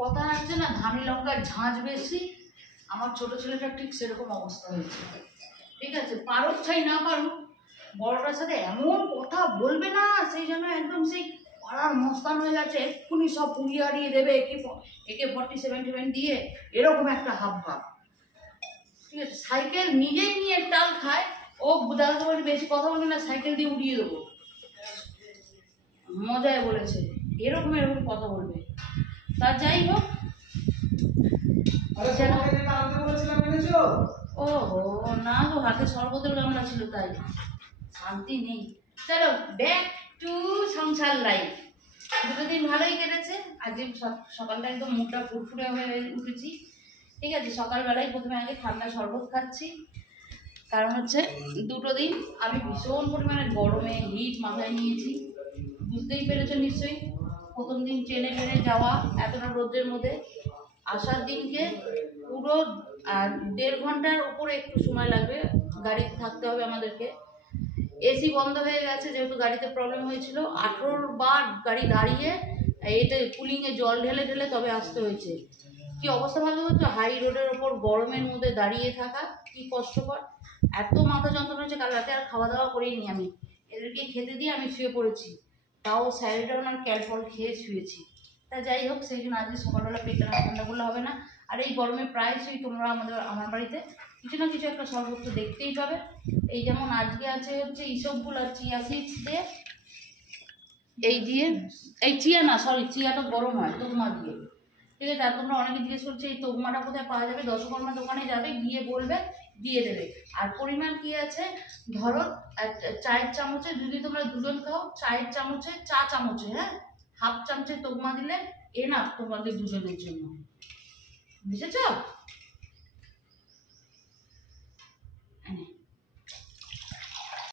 কথা আছে না, ধানি লঙ্কার ঝাঁঝ বেশি, আমার ছোট ছেলেটা ঠিক সেরকম অবস্থা হয়েছে। ঠিক আছে, পারুক চাই না পারুক, বড়টার সাথে এমন কথা বলবে না, সেই জন্য একদম সেই পাড়ার মস্তান হয়ে গেছে, এক্ষুনি সব পুড়িয়ে হারিয়ে দেবে, একে 47 দিয়ে, এরকম একটা হাব ভাব। ঠিক আছে, সাইকেল নিজেই নিয়ে টাল খায়, ও দাদা বলে বেশি কথা বলবে না, সাইকেল দিয়ে উড়িয়ে দেবো, মজায় বলেছে, এরকম এরকম কথা বলবে। তা যাই হোক, ও না গো, হাতে শরবতের গামলা ছিল তাই শান্তি নেই। চলো ব্যাক টু সংসার লাইফ। দুটো দিন ভালোই কেটেছে, আজকে সকালটা একদম মুখটা ফুরফুরে হয়ে উঠেছি। ঠিক আছে, সকালবেলায় প্রথমে আগে ঠান্ডা শরবত খাচ্ছি, কারণ হচ্ছে দুটো দিন আমি ভীষণ পরিমাণে গরমে হিট মাথায় নিয়েছি, বুঝতেই পেরেছো নিশ্চয়ই। প্রথম দিন ট্রেনে ট্রেনে যাওয়া এতটা রোদের মধ্যে, আসার দিনকে পুরো 1.5 ঘন্টার উপরে একটু সময় লাগবে, গাড়িতে থাকতে হবে আমাদেরকে। এসি বন্ধ হয়ে গেছে, যেহেতু গাড়িতে প্রবলেম হয়েছিল, 18 বার গাড়ি দাঁড়িয়ে এটা কুলিংয়ে জল ঢেলে ঢেলে তবে আসতে হয়েছে। কি অবস্থা ভালো হতো, হাই রোডের ওপর গরমের মধ্যে দাঁড়িয়ে থাকা কি কষ্টকর, এত মাথা যন্ত্রণা হচ্ছে। কাল রাতে আর খাওয়া দাওয়া করিনি আমি, এদেরকে খেতে দিয়ে আমি শুয়ে পড়েছি, তাও স্যারিডাউন আর ক্যালফল খেয়ে শুয়েছি। তা যাই হোক, সেই জন্য আজকে সকালবেলা পেটটা ঠান্ডা করলে হবে না। আর এই গরমে প্রায়শই তোমরা আমার বাড়িতে কিছু না কিছু একটা শরবত তো দেখতেই পাবে। এই যেমন আজকে আছে হচ্ছে ইসবগুল আর চিয়া সিডস দিয়ে, এই দিয়ে, এই চিয়া না সরি, চিয়াটা গরম হয় তোগমা দিয়ে। ঠিক আছে, আর তোমরা অনেকে জিজ্ঞেস করছো এই তোগমাটা কোথায় পাওয়া যাবে, দশকর্মা দোকানে যাবে, গিয়ে বলবে, দিয়ে দেবে। আর পরিমাণ কি আছে, ধরো চায়ের চামচে, যদি তোমরা দুজন খাও, চায়ের চামচে, চা চামচে, হ্যাঁ, হাফ চামচে তোগমা দিলে এনাফ তোমাদের দুজনের জন্য, বুঝেছ?